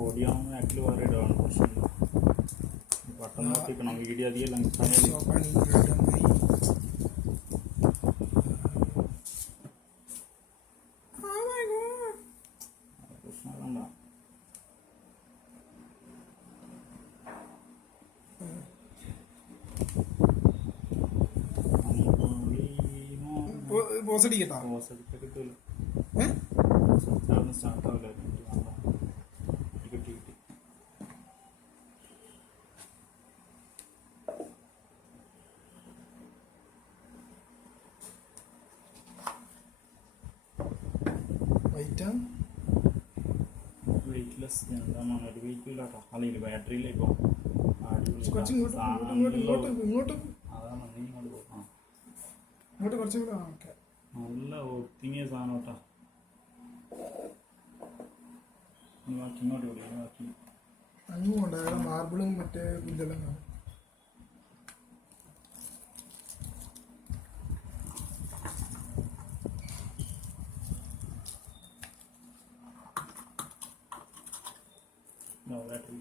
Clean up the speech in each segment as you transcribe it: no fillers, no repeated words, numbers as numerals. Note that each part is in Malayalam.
ഓടിയാവുന്ന ബാക്കിൽ വേറെ ഇടുകയാണ് പ്രശ്നം. പെട്ടെന്ന് നോക്കിക്കണം, വീഡിയോ അധികം ലെങ്ത് പ്രശ്നം കണ്ട. സ്റ്റാർട്ടാവില്ല. കിട്ടി വെയിറ്റ്ലെസ്. എന്താണ് ഒരു വെയിറ്റ് ഇല്ലാട്ടോ. അല്ലെങ്കിൽ ബാറ്ററിയിലേക്കോ അതാണ് നീ ഇങ്ങോട്ട് പോകും. നല്ല ഒത്തിങ്ങിയ സാധനം കേട്ടോ. ഇങ്ങോട്ട് വിളിക്കും ബാക്കി അങ്ങോട്ട് മാർബിളും മറ്റേ ഇതെല്ലാം ബാറ്ററി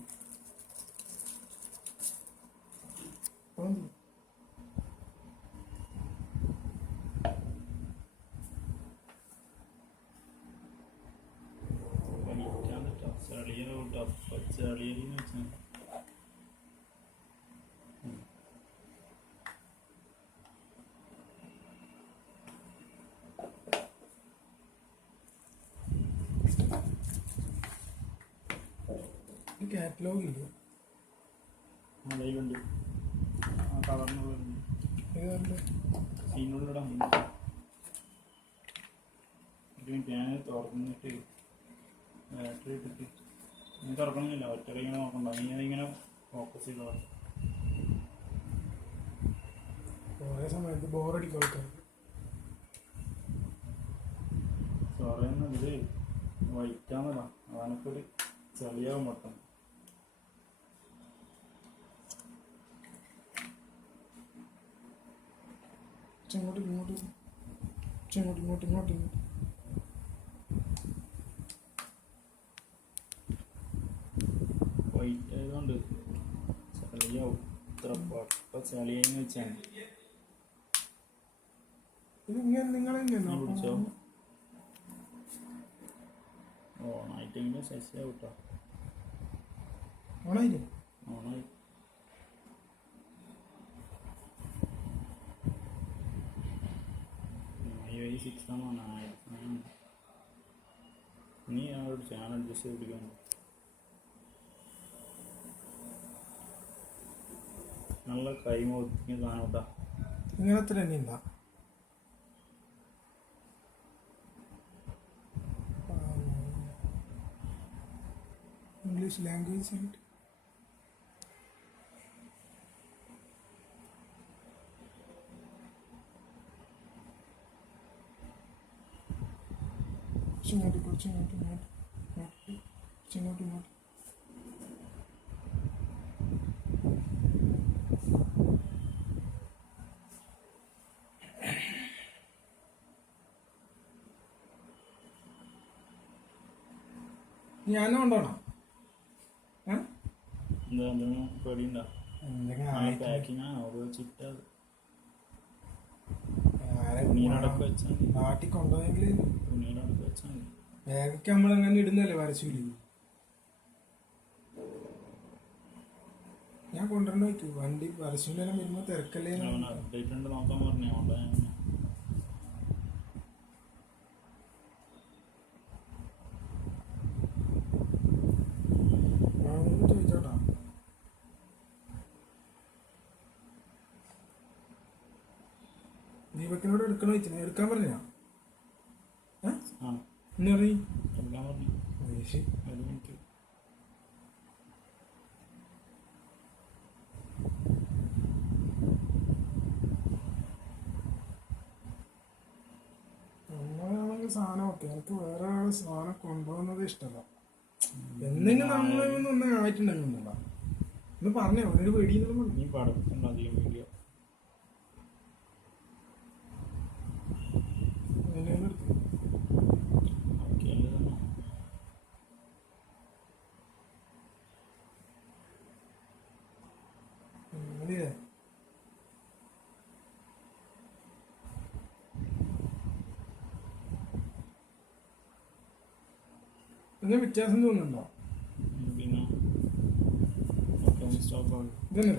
ചെളിയെന്ന് വെച്ചാൽ കാറ്റലോഗ് ഇല്ല. ലൈവുണ്ട്. ആ കളറിനുള്ളുണ്ട്. സീനുള്ളിടാൻ ഞാൻ തുറന്നിട്ട് ബാറ്ററി ഇട്ടിട്ട് നീ തുറക്കണമെന്നില്ല. ഒറ്റ ഇങ്ങനെ നോക്കണ്ട. നീ ഇങ്ങനെ ഫോക്കസ് ചെയ്തോ. കുറേ സമയത്ത് ബോറടിക്കും ആൾക്കാർക്ക്. സോറിയെന്ന് ഇത് വൈറ്റാന്നല്ല, അതാനൊക്കൊരു ചെളിയാവും പെട്ടെന്ന്. ഇങ്ങോട്ട് ഇങ്ങോട്ട് ഇങ്ങോട്ട് ഇങ്ങോട്ട് ഇങ്ങോട്ട് ഇങ്ങോട്ട് വൈറ്റ് ആയതുകൊണ്ട് ചെളിയാവും. ഇത്ര പൊട്ട ചെളിയെന്ന് വെച്ചാൽ പിടിച്ചോ. ഓണായിട്ടെങ്കിലും ശശിയാവും കേട്ടോ. ഓണായി ഓണായി. i6 നീ ആ ഒരു ചാനൽ അഡ്ജസ്റ്റ് ചെയ്ത് പിടിക്കാൻ നല്ല കൈമ ഒതുങ്ങിയ സാധനം കേട്ടോ. ഇങ്ങനത്തെ തന്നെ ഉണ്ടാ ഇംഗ്ലീഷ് ലാംഗ്വേജ് ആയിട്ട് കുറച്ചിങ്ങോട്ട് ഇങ്ങോട്ട് കുറച്ചിങ്ങോട്ട് ഇങ്ങോട്ട് ഞാനും കൊണ്ടോണോ? എന്താ പേടിയുണ്ടോ? പാക്കിങ് ഓരോ ചിട്ട നാട്ടിൽ കൊണ്ടുപോയെങ്കിൽ തുണിയിലടക്കം വെച്ചാൽ ബാഗൊക്കെ നമ്മളങ്ങനെ ഇടുന്നല്ലേ വരച്ചൂലി. ഞാൻ കൊണ്ടുവരണ്ട വയ്ക്കൂ. വണ്ടി വരച്ചൂലെല്ലാം വരുമ്പോ തിരക്കല്ലേ. അപ്ഡേറ്റ് ഉണ്ട് നോക്കാൻ പറഞ്ഞു. ചോദിച്ചോട്ടാ. ദീപക്കിനോട് എടുക്കണോ വെച്ചാ എടുക്കാൻ പറഞ്ഞാ ഇന്ന് പറഞ്ഞു. നമ്മളാണെങ്കിൽ സാധനം ഒക്കെ എനിക്ക് വേറെ ആള് സാധനം കൊണ്ടുപോകുന്നത് ഇഷ്ടമല്ല. എന്തെങ്കിലും നമ്മളൊന്നും ആയിട്ടുണ്ടെങ്കിലല്ല ഒന്ന് പറഞ്ഞോ. അവനൊരു പേടിയെന്നുള്ള നീ പടത്തുണ്ട് അധികം വീഡിയോ എടുത്തു. 1 ഇന്ന് വ്യത്യാസം തോന്നുന്നുണ്ടോ? പിന്നെ ഓക്കെ സ്റ്റോപ്പ് ആകും. ഇതന്നെ